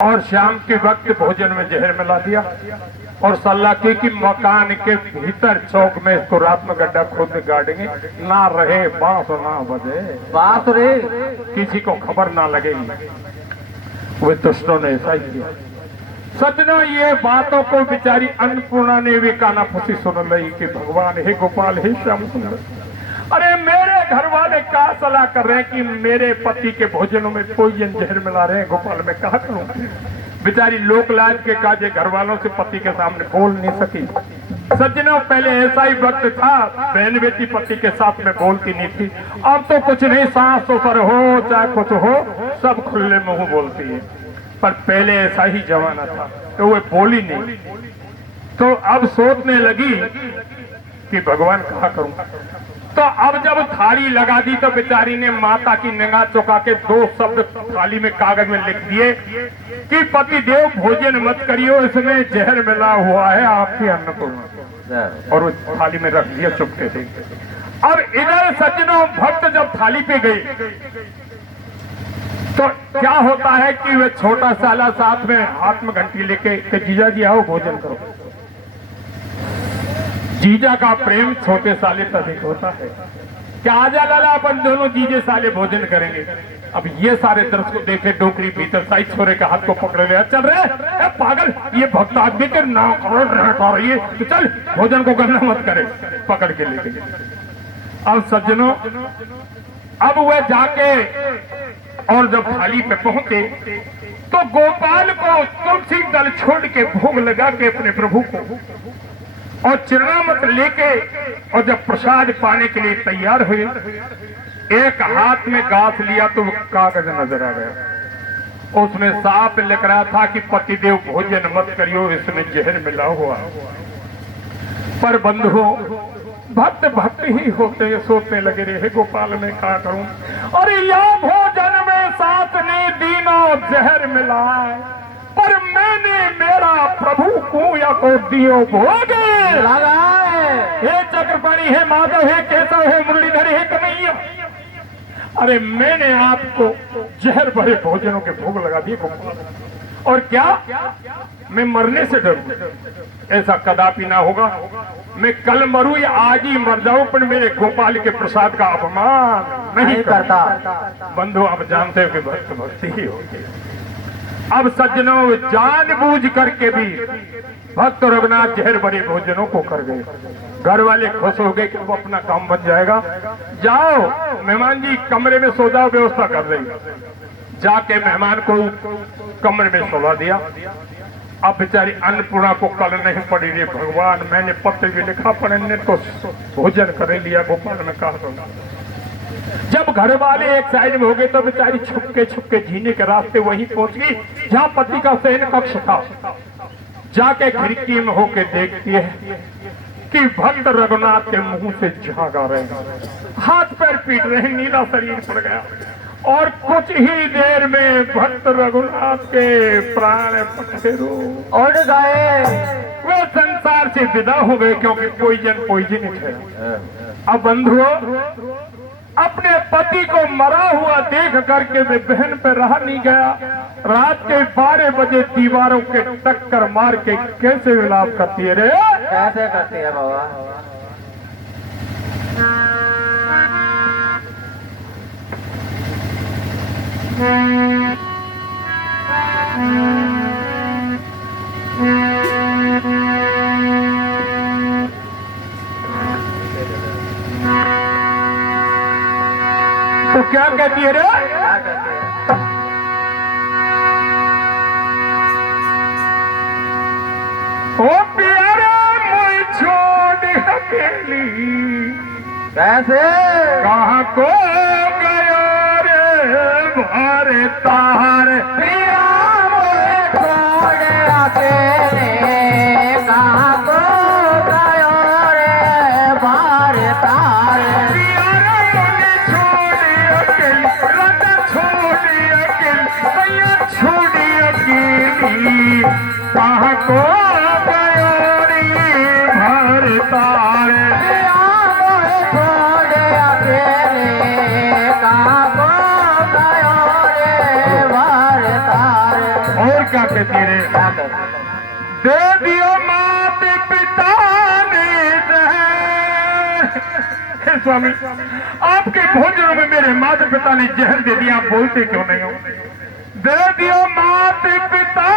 और शाम के वक्त भोजन में जहर मिला दिया और सलाह की कि मकान के भीतर चौक में इसको रात में गड्ढा खोद गाड़ेंगे, ना रहे बांस ना बजे, बात रे किसी को खबर ना लगेगी। वे दुष्टों ने ऐसा ही किया। सज्जनों, ये बातों को बेचारी अन्नपूर्णा ने भी कानाफूसी सुन ली कि भगवान हे गोपाल हे श्याम सुंदर, अरे मेरे घर वाले क्या सलाह कर रहे हैं कि मेरे पति के भोजनों में पोइजन जहर मिला रहे हैं। गोपाल मैं कहा करूं, बेचारी लोक लाज के काजे घर वालों से पति के सामने बोल नहीं सकी। सज्जनों, पहले ऐसा ही वक्त था, बहन बेटी पति के साथ में बोलती नहीं थी। अब तो कुछ नहीं, सास ससुर हो चाहे कुछ हो, सब खुले मुंह बोलती है। पर पहले ऐसा ही जमाना था तो वो बोली नहीं। तो अब सोचने लगी कि भगवान कहा करूं। तो अब जब थाली लगा दी तो बेचारी ने माता की निगाह चुका के दो शब्द थाली में कागज में लिख दिए कि पति देव भोजन मत करियो, इसमें जहर मिला हुआ है आपके अन्नपूर्णा, और उस थाली में रख दिया चुपके से। अब इधर सज्जनों भक्त जब थाली पे गए तो क्या होता है कि वे छोटा साला साथ में हाथ में घंटी लेके जीजा जी आओ भोजन करो। जीजा का प्रेम छोटे साले से अधिक होता है। क्या आजा लाला अपन दोनों जीजे साले भोजन करेंगे। अब ये सारे दर्शक देखे, डोकरी भीतर साई छोरे का हाथ को पकड़ लिया, चल रहे पागल, ये भक्त आदमी के नाम कर रही है, तो चल भोजन को गंदा मत करे, पकड़ के लेके। अब सज्जनों, अब वह जाके और जब थाली पे पहुंचे तो गोपाल को तुलसी दल छोड़ के भोग लगा के अपने प्रभु को और चिरामत लेके और जब प्रसाद पाने के लिए तैयार हुए, एक हाथ में गांठ लिया तो कागज नजर आ गया। उसमें साफ लिख रहा था कि पतिदेव भोजन मत करियो, इसमें जहर मिला हुआ। पर बंधुओं, भक्त भक्त ही होते सोचने लगे रहे, गोपाल में क्या करूं, और या भोजन में साथ ने दीनों जहर मिला, पर मैंने मेरा प्रभु को या को दियो भोग लगाए। हे चक्रपाणी, हे माधव, हे केशव, हे मुरलीधर, हे कन्हैया, अरे मैंने आपको जहर भरे भोजनों के भोग लगा दिए गोपाल। और क्या मैं मरने से डरूं? ऐसा कदापि ना होगा। मैं कल मरूं या आज ही मर जाऊं, पर मेरे गोपाल के प्रसाद का अपमान नहीं करता। बंधु, आप जानते हो कि भक्त भक्ति ही होती है। अब सज्जनों, जानबूझ करके भी भक्त रघुनाथ जहर भरे भोजनों को कर गए। घर वाले खुश हो गए कि अब अपना काम बन जाएगा। जाओ मेहमान जी, कमरे में सौदा व्यवस्था कर रही। जाके मेहमान को कमरे में सुला दिया। अब बेचारी अन्नपूर्णा को कल नहीं पड़ी रे भगवान, मैंने पत्र भी लिखा पर इन्होंने तो भोजन कर लिया। गोपाल में कहा दूंगा। जब घर वाले एक साइड में हो गए तो बेचारी छुपके जीने के रास्ते वहीं पहुंच गई जहां पति का शयन कक्ष था। जाके खिड़की में होके देखती है कि भक्त रघुनाथ के मुंह से झाग आ रहे हैं, हाथ पैर पीट रहे हैं, नीला शरीर पड़ गया। और कुछ ही देर में भक्त रघुनाथ के प्राण पखेरु उड़ गए। वे संसार से विदा हो गए, क्योंकि पोइजन है। अब बंधुओं, अपने पति को मरा हुआ देख करके वे बहन पे रहा नहीं गया। रात के 12 बजे दीवारों के टक्कर मार के कैसे विलाप करती है रे? कैसे करती है बाबा? तो क्या कहती है रे? ओ प्यारा मुझे छोड़ अकेली, कैसे कहाँ को गया रे भारे तार, पिया मुझे छोड़ अकेले, कहाँ को गया रे भारे तार। कहाँ को गयोरी भरतार, छोड़ अकेले, कहाँ को गयो रे भरतार। और क्या कहती रे? क्या कहती? दे दियो माता पिता ने जहर। हे स्वामी, आपके भोजनों में मेरे माता पिता ने जहर दे दिया, आप बोलते क्यों नहीं हो? दे दियो माता पिता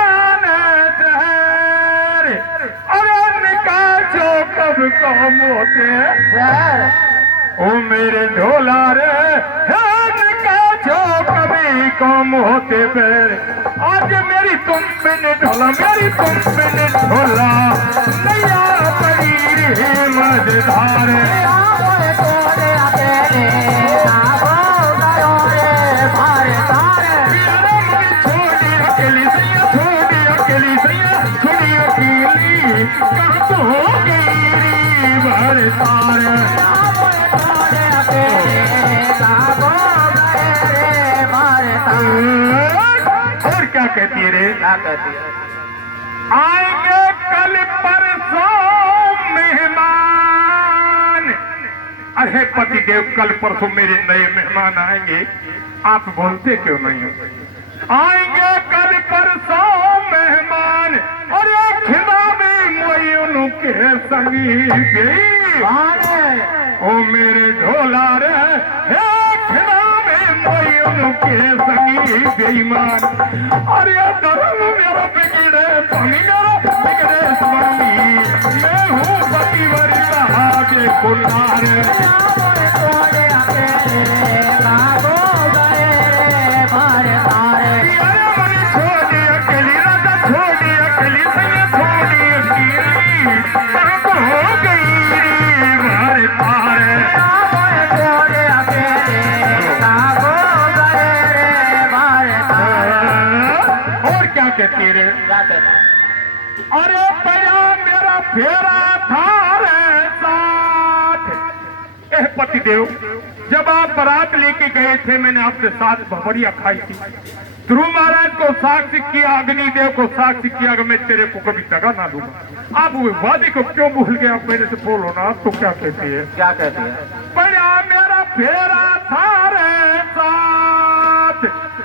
ने जहर, अरे निकाल जो कब काम होते हैं। ओ मेरे ढोला रे, निकाल जो कभी काम होते पैर। आज मेरी तुम पे ने ढोला, मेरी तुम पे ने ढोला, नैया पड़ी रे मझधार। और क्या कहती है रे? क्या कहती है? आएंगे कल परसों मेहमान। अरे पति देव, कल परसों मेरे नए मेहमान आएंगे, आप बोलते क्यों नहीं हो? आएंगे कल परसों मेहमान, अरे खिला में मोयनों के संगी गई। ओ मेरे ढोला रे, खिला में मोयनों के संगी बेईमान। अरे धर्म मेरा बिगड़े स्वामी, मेरा बिगड़े स्वामी, मैं हूँ पतिवरी के कुल्हार। कहती रे? अरे भैया मेरा फेरा था रे साथ। पति देव, जब आप बारात लेके गए थे, मैंने आपसे 7 भवरिया खाई थी। ध्रुव महाराज को साक्षी किया, अग्निदेव को साक्षी किया कि मैं तेरे को कभी दगा ना दूंगा। आप वो वादे को क्यों भूल गए? आप मेरे से बोलो ना। तो क्या कहती है? क्या कहती है? भैया मेरा फेरा था रे साथ,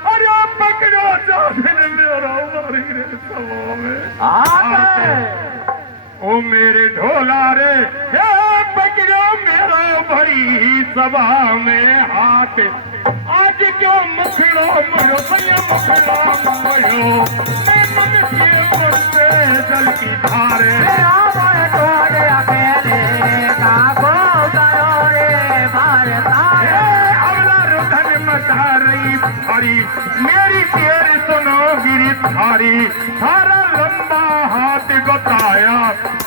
अरे पकड़ो जाने मेरा मारी रे सभा में। ओ मेरे ढोला रे, पकड़ो मेरा भरी सभा में हाथ। आज क्यों मुखड़ो मरो भैया, मुखड़ो मरो, मैं मन के मुझसे जल की धारे। भारी मेरी तेरे सुनो गिरी थारी, थारा लंबा हाथ बताया,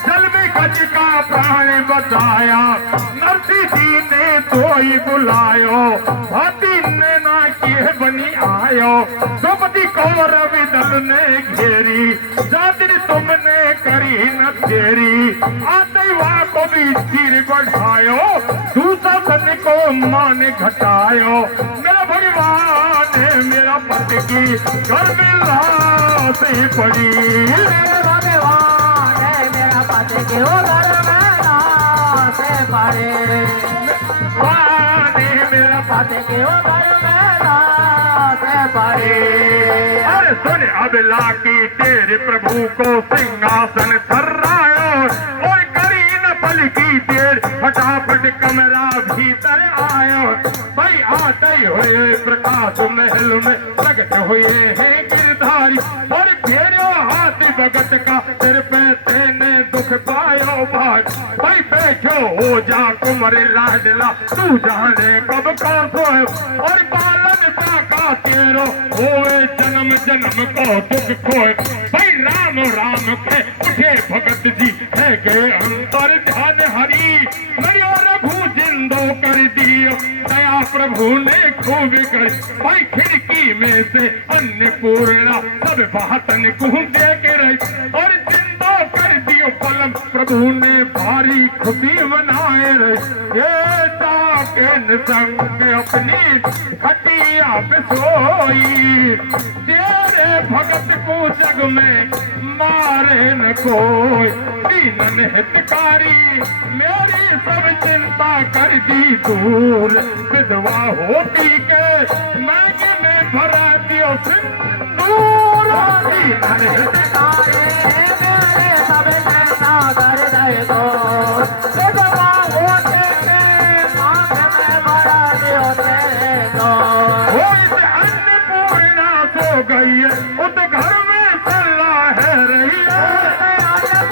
जल में गज का प्राण बताया। नरसी जी ने तो ही बुलायो, हाथी ने ना किए बनी आयो। द्रौपदी कौरव दल ने घेरी, जातिन तुमने करी न तेरी। आते वहां को भी सिर बढ़ायो, दूसरा सन को मान घटायो। मेरा भगवान मेरा पति की घर में लाशें पड़ी। मेरे भगवान मेरा पति की घर में लाशें पड़ी। मेरा पति की घर में लाशें पड़ी। अरे सुन अबला की तेरे प्रभु को सिंहासन थर्रायो, और करी न पल की देर फटाफट कमरा भीतर आयो। भाई आते हुए प्रकाश महल में प्रकट हुए हैं गिरधारी, और फेरो हाथ भगत का सिर पे तेने दुख पायो भाई। भाई बैठो हो जा कुंवर लाडला, तू जाने कब का सोए, और बालन का तेरो होए जन्म जन्म को दुख खोए। भाई राम राम के उठे भगत जी है गए अंतर ध्यान हरी, मरियो रघु जिंदो कर दियो, दया प्रभु ने खूब कर। भाई खिड़की में से अन्नपूर्णा सब बातन कूदे के रही, और जिंदो कर दियो पलम प्रभु ने भारी खुशी मनाए रही। ये ताके संग अपनी खटिया पे सोई, तेरे भगत को जग में मारे न कोई। दीनन हितकारी मेरी सब चिंता कर दी दूर, विधवा होती के मैं में भरा दियो सिंदूर। अन्नपूर्णा सो गई है उस घर में सलाह है रही है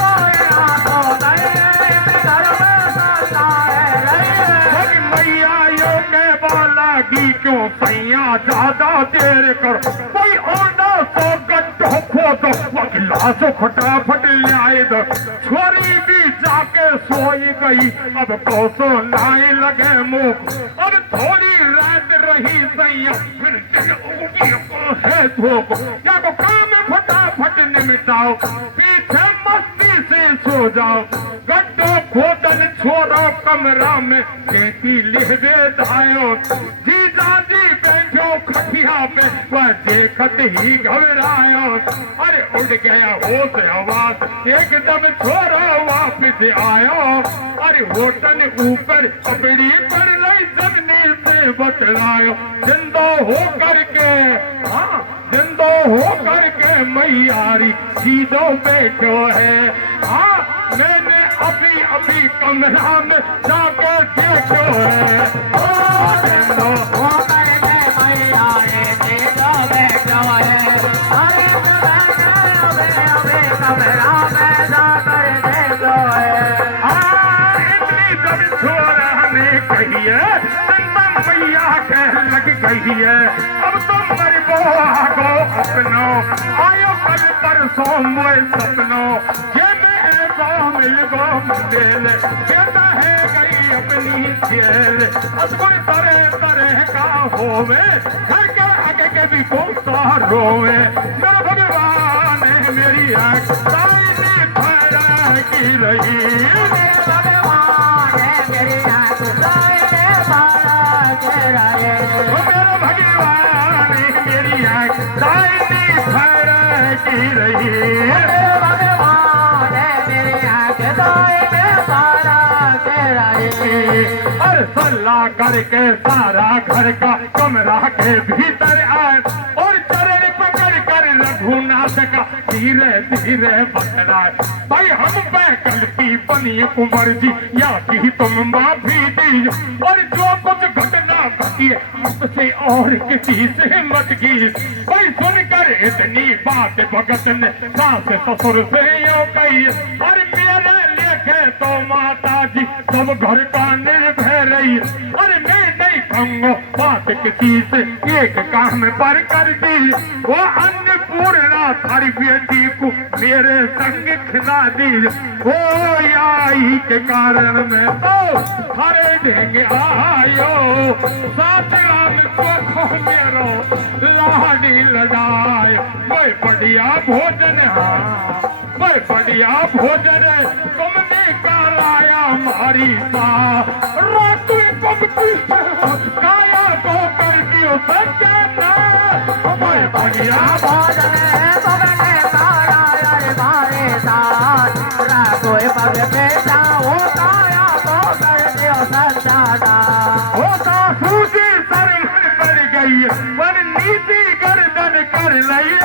मैया यो के बाला की क्यों सैया ज्यादा देर कर कोई औना सो गड्ढो खोदो गिलास फटाफट लाए दो छोरी भी जाके सोई गई अब कोसो लाए लगे मुंह अब थोड़ी रात रही सैया फिर दिन उगी है धूप क्या को काम फटाफट निमिटाओ पीछे मस्ती से सो जाओ गड्ढो खोदन छोड़ो कमरा में खेती लिहदे धायो जीजा जी बैठो खटिया पे वह देखत ही घबरायो अरे उड़ गया होश आवाज एकदम छोरो वापिस आयो अरे होटल ऊपर अपनी पर लई जमनी से बतलायो जिंदो हो करके हाँ जिंदो हो करके मैयारी सीधो बैठो है हाँ मैंने अभी अभी कमरा में जाके देखो है जिंदो हो करके मैयारी सीधो बैठो है अरे कमरा में जाकर देखो है इतनी जब छोड़ हमें कही है मैया कह लग गई है अब तो मरबो आगो अपनो आयो कल परसों मोए सपनो ये मैं मिलबो मिल कहता है गई अपनी जेल असगुन तरह तरह का होवे घर के आगे के भी कोसा रोवे मेरा भगवान है मेरी आँख साइने भरा की रही भगवान है मेरी आँख साइने भरा मेरा भगवान मेरी आँख दाहिनी भरा की रही भगवान मेरी आँख दाहिनी भरा के रही और सल्ला करके सारा घर का कमरा के भीतर आए और चरण पकड़ कर रघुनाथ का धीरे धीरे बतलाए भाई हम वैकल्पी बनी कुंवर जी या की तुम माफी दीजिए और जो कुछ घटना घटी मुझसे और किसी से मत की कोई सुनकर इतनी बात भगत ने सास ससुर से यो कही और मेरे लेखे तो माता जी सब घर का निर्भय रही अरे मैं नहीं कहूँगा बात किसी से एक काम पर कर दी वो अन्नपूर्णा थारी बेटी को मेरे संग खिला दी वो आई के कारण में तो हरे ढेंगे आयो साथ राम को मेरो लाडी लड़ाए मैं बढ़िया भोजन हाँ मैं बढ़िया भोजन तुमने कराया मारी सा रोटी काया को कर दियो सच्चा मैं बढ़िया भोजन तुमने कराया मारे साथ कोई पग बेटा वो काया को कर दियो सच्चा होता सूजी सर पर गई पर नीति गर्दन कर लई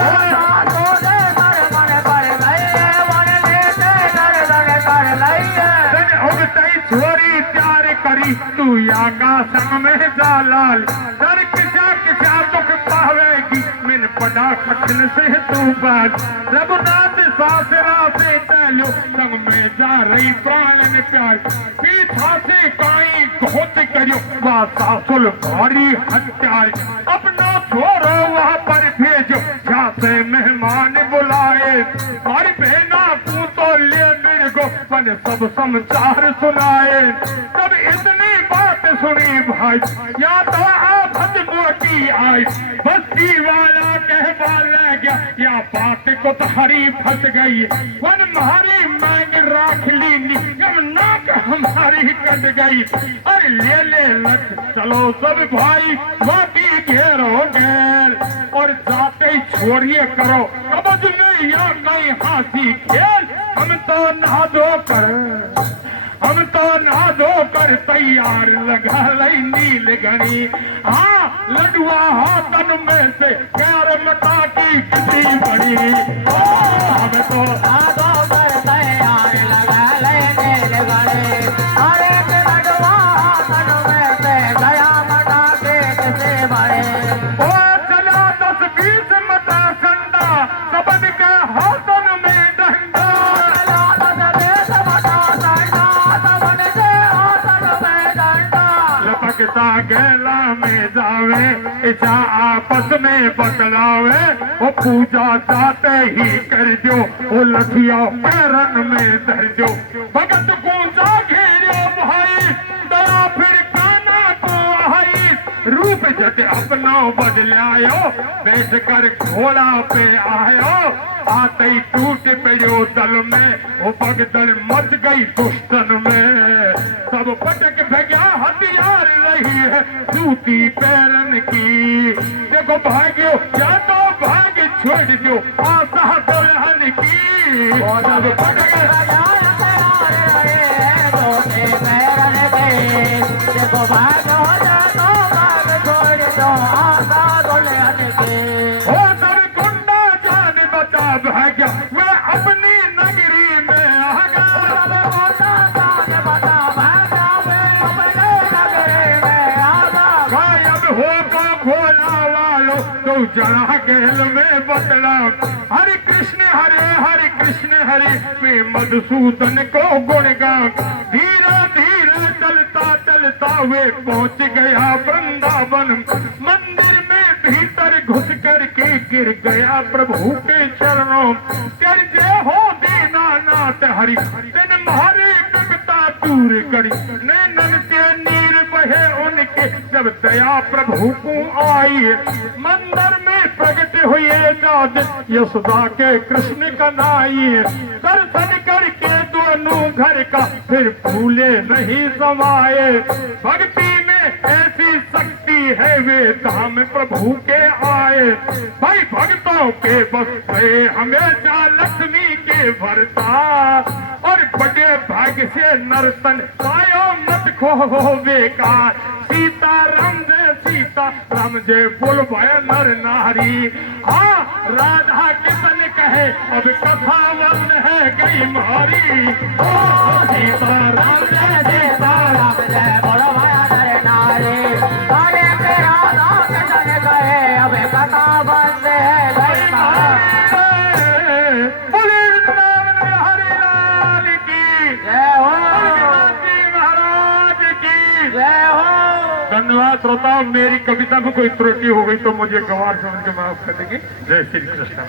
छोरी प्यार करी तू या का संग में जा लाल सर किसा किसा दुख पावेगी मिन पड़ा खटन से तू बाज रघुनाथ सासरा से चलो संग में जा रही प्राणन प्यार पीछा से काई घोट करियो वह सासुल भारी हत्यार अपना छोरो वहाँ पर भेजो जहाँ से मेहमान बुलाए मारी बहना तू तो ले मेरे को पन सब समाचार सुनाए तब इतनी बात सुनी भाई या तो आफत मोटी आई बस्ती वाला कहवा रह गया या बात को तो हरी फंस गई वन मारी मांग राख ली जब नाक हमारी कट गई अरे ले लट चलो सब भाई बाकी घेरो गैर और जाते ही छोड़िए करो कब्ज में या कहीं हाथी खेल हम तो नहा धो कर हम तो नहा धोकर तैयार लगा लई नील गणी। हाँ लडुआ हाथन में से प्यार मता की किसी बड़ी। हम तो आदो कर तैयार लगा ले नील गणी। अरे लडुआ हाथन में से गया मटा के किसे बड़े। ओ चला 10-20 मता संडा सबन के हाथन में डंडा। चला 10-20 मता संडा सबन के हाथन में डंडा। लपकता गैला में जावे इच्छा आपस में बतलावे। वो पूजा जाते ही कर दो वो लठिया पैरन में धर दो। भगत पूजा घेरियो भाई दया फिर काना को आई। रूप जद अपना बदलायो बैठ कर घोड़ा पे आयो। आते ही टूट पड़ो दल में वो भगदड़ मच गई दुष्टन में। सब पटक भगया हथियार रही है जूती पैरन की। देखो भाग्यो या तो भाग छोड़ दो आशा दुल्हन की। सब पटक देखो भाग हो जा तो भाग छोड़ दो आशा दुल्हन की। हो सब गुंडा जान बचा भाग्या वे अपनी नगरी में आ गया। गायब होगा भोला वालो तो जरा गेल में बतला। हरे कृष्ण हरे वे मधुसूदन को गुणगान। धीरे धीरे चलता चलता वे पहुंच गया वृंदावन। मंदिर में भीतर घुस करके गिर गया प्रभु के चरणों। कर जय हो दीनानाथ हरि दिन मारे कविता दूर करी। नैनन के नीर बहे उनके जब दया प्रभु को आई। मंदिर में प्रकट हुए जाद यशोदा के कृष्ण कन्हई। दर्शन करके दोनों घर का फिर भूले नहीं समाये। भक्ति में ऐसी शक्ति है वे धाम प्रभु के आए। भाई भक्तों के बस गए हमेशा लक्ष्मी के भरता। और बड़े भाग्य से नर्तन पायो मत खो बेकार। सीता राम जय बोलवाया नर नारी। हाँ राधा किसन कहे अब कथा वर्ण है गई मारी। सीता राम जय बोलवाया नर नारी। अरे मेरा राधा किसन कहे अब कथा बंद है गई मारी। बोले वृंदावन हरि लाल की जय हो। महाराज की जय हो। धन्यवाद श्रोता। मेरी कविता में कोई त्रुटि हो गई तो मुझे गवार समझ के माफ कर देंगे। जय श्री कृष्ण।